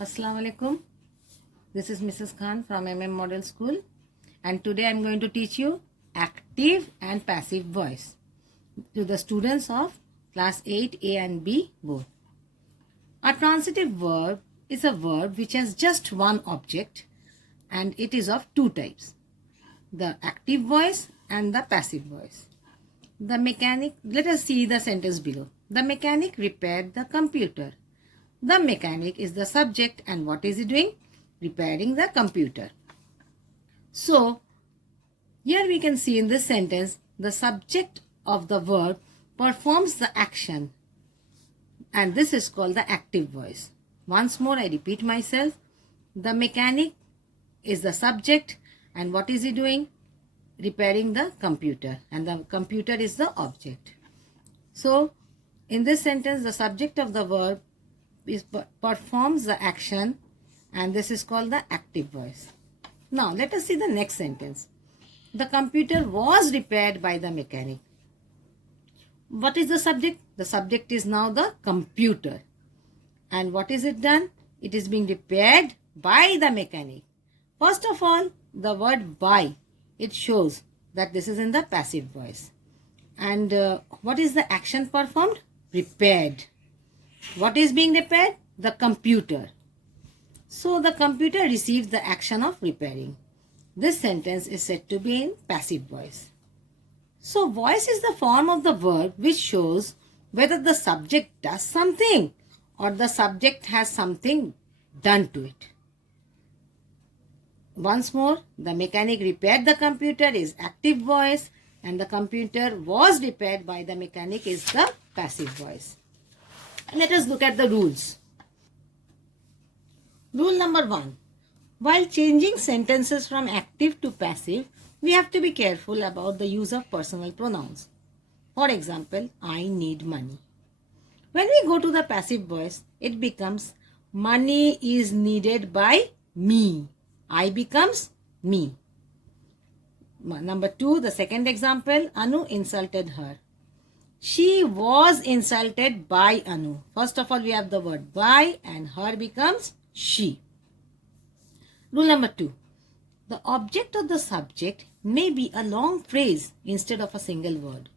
Assalamu alaikum. This is Mrs. Khan from Model School, and today I am going to teach you active and passive voice to the students of class 8A and B both. A transitive verb is a verb which has just one object and it is of two types, the active voice and the passive voice. The mechanic, let us see the sentence below. The mechanic repaired the computer. The mechanic is the subject, and what is he doing? Repairing the computer. So, here we can see in this sentence, the subject of the verb performs the action, and this is called the active voice. Once more, I repeat myself. The mechanic is the subject, and what is he doing? Repairing the computer, and the computer is the object. So, in this sentence, the subject of the verb performs the action, and this is called the active voice. Now, let us see the next sentence. The computer was repaired by the mechanic. What is the subject? The subject is now the computer. And what is it done? It is being repaired by the mechanic. First of all, the word by, it shows that this is in the passive voice. And what is the action performed? Repaired. What is being repaired? The computer. So the computer receives the action of repairing. This sentence is said to be in passive voice. So voice is the form of the verb which shows whether the subject does something or the subject has something done to it. Once more, the mechanic repaired the computer is active voice, and the computer was repaired by the mechanic is the passive voice. Let us look at the rules. Rule number 1. While changing sentences from active to passive, we have to be careful about the use of personal pronouns. For example, I need money. When we go to the passive voice, it becomes money is needed by me. I becomes me. Number 2, the second example, Anu insulted her. She was insulted by Anu. First of all, we have the word by, and her becomes she. Rule number 2. The object or the subject may be a long phrase instead of a single word,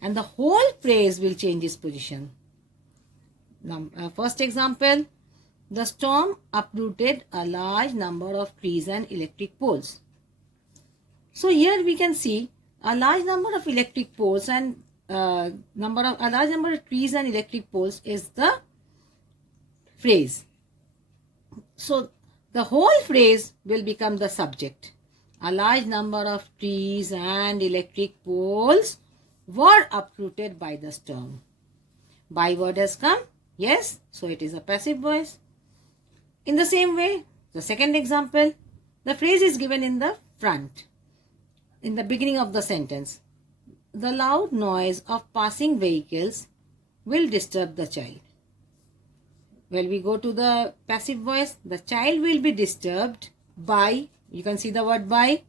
and the whole phrase will change its position. First example, the storm uprooted a large number of trees and electric poles. So here we can see a large number of electric poles and a large number of trees and electric poles is the phrase. So the whole phrase will become the subject. A large number of trees and electric poles were uprooted by the storm. By word has come, yes, so it is a passive voice. In the same way, the second example, the phrase is given in the front, in the beginning of the sentence. The loud noise of passing vehicles will disturb the child. When we go to the passive voice, the child will be disturbed by, you can see the word by,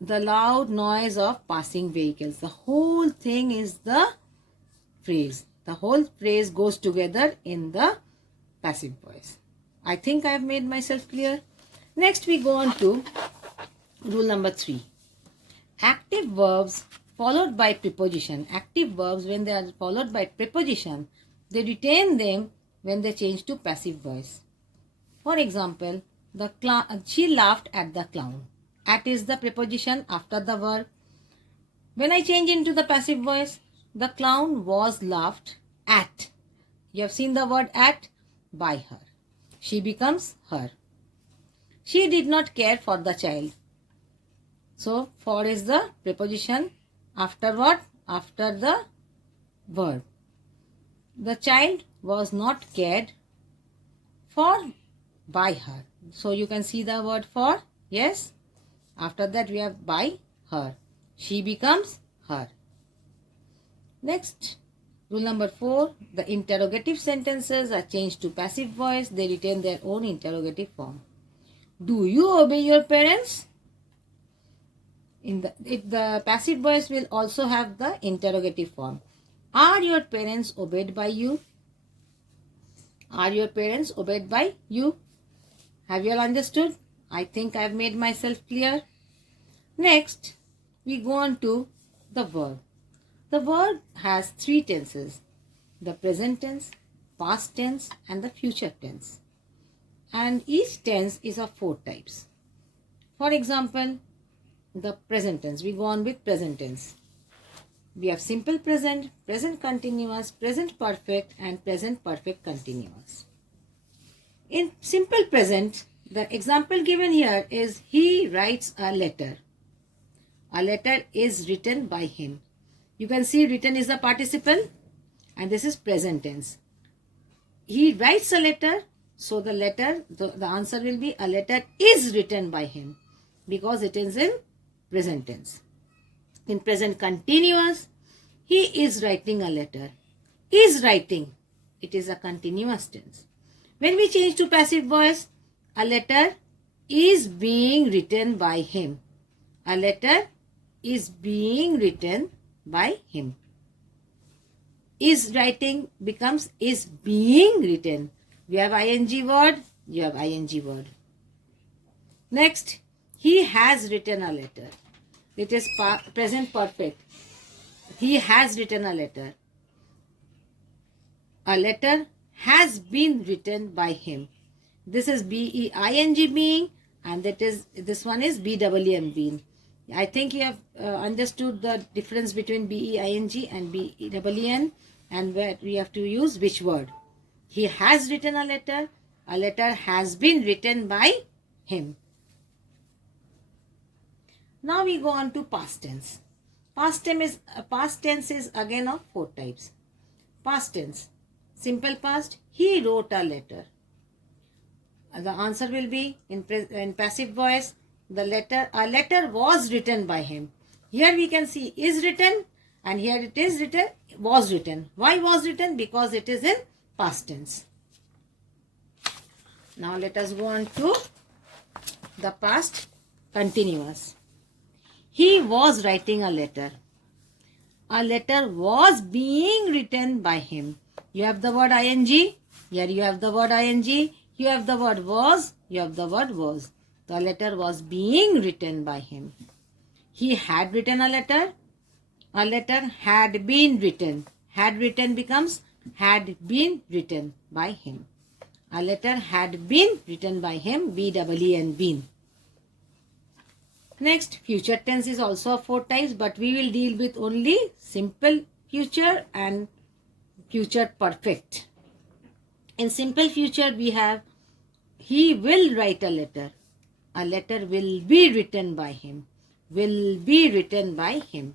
the loud noise of passing vehicles. The whole thing is the phrase. The whole phrase goes together in the passive voice. I think I have made myself clear. Next we go on to rule number 3. Active verbs followed by preposition. Active verbs, when they are followed by preposition, they retain them when they change to passive voice. For example, she laughed at the clown. At is the preposition after the verb. When I change into the passive voice, the clown was laughed at. You have seen the word at, by her. She becomes her. She did not care for the child. So, for is the preposition after what? After the verb. The child was not cared for by her. So, you can see the word for, yes. After that, we have by her. She becomes her. Next, rule number 4. The interrogative sentences are changed to passive voice. They retain their own interrogative form. Do you obey your parents? The passive voice will also have the interrogative form. Are your parents obeyed by you? Are your parents obeyed by you? Have you all understood? I think I have made myself clear. Next, we go on to the verb. The verb has three tenses: the present tense, past tense, and the future tense. And each tense is of four types. For example, the present tense. We go on with present tense. We have simple present, present continuous, present perfect, and present perfect continuous. In simple present, the example given here is he writes a letter. A letter is written by him. You can see written is the participle and this is present tense. He writes a letter, so the letter, the answer will be a letter is written by him because it is in present tense. In present continuous, he is writing a letter. Is writing, it is a continuous tense. When we change to passive voice, a letter is being written by him. A letter is being written by him. Is writing becomes is being written. We have ing word, you have ing word. Next, he has written a letter. It is present perfect. He has written a letter. A letter has been written by him. This is being being, and this one is bwm being. I think you have understood the difference between being and bewen, and where we have to use which word. He has written a letter. A letter has been written by him. Now we go on to past tense. Past tense is again of four types. Past tense. Simple past, he wrote a letter. The answer will be in passive voice, a letter was written by him. Here we can see is written, and here it is written, was written. Why was written? Because it is in past tense. Now let us go on to the past continuous. He was writing a letter. A letter was being written by him. You have the word ing. Here you have the word ing. You have the word was. You have the word was. The letter was being written by him. He had written a letter. A letter had been written. Had written becomes had been written by him. A letter had been written by him. BEEN been. Next, future tense is also of four types, but we will deal with only simple future and future perfect. In simple future, we have he will write a letter. A letter will be written by him. Will be written by him.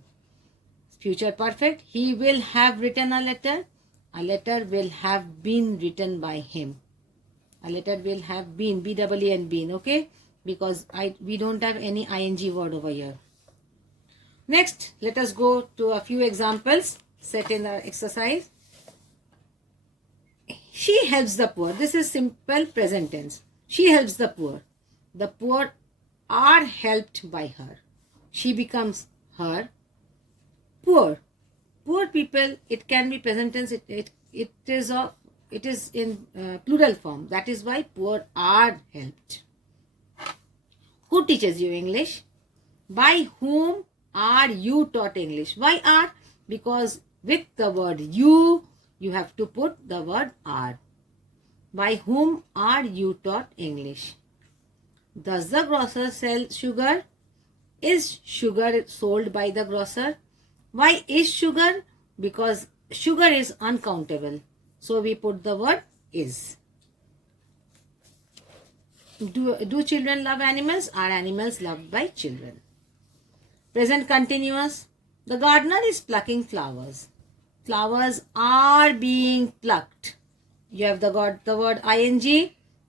Future perfect, he will have written a letter. A letter will have been written by him. A letter will have been, BEEN been, okay? Because we don't have any ing word over here. Next, let us go to a few examples set in our exercise. She helps the poor. This is simple present tense. She helps the poor. The poor are helped by her. She becomes her. Poor. Poor people, it can be present tense. It is in plural form. That is why poor are helped. Who teaches you English? By whom are you taught English? Why are? Because with the word you have to put the word are. By whom are you taught English? Does the grocer sell sugar? Is sugar sold by the grocer? Why is sugar? Because sugar is uncountable. So we put the word is. Do children love animals? Are animals loved by children? Present continuous. The gardener is plucking flowers. Flowers are being plucked. You have the word ing.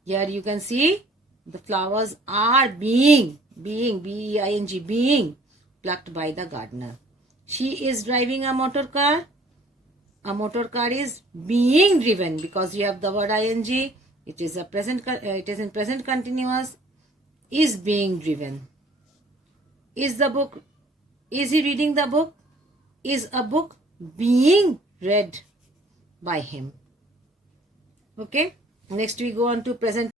Here you can see the flowers are being being plucked by the gardener. She is driving a motor car. A motor car is being driven because you have the word ing. It is in present continuous. Is being driven. Is he reading the book? Is a book being read by him? Okay. Next we go on to present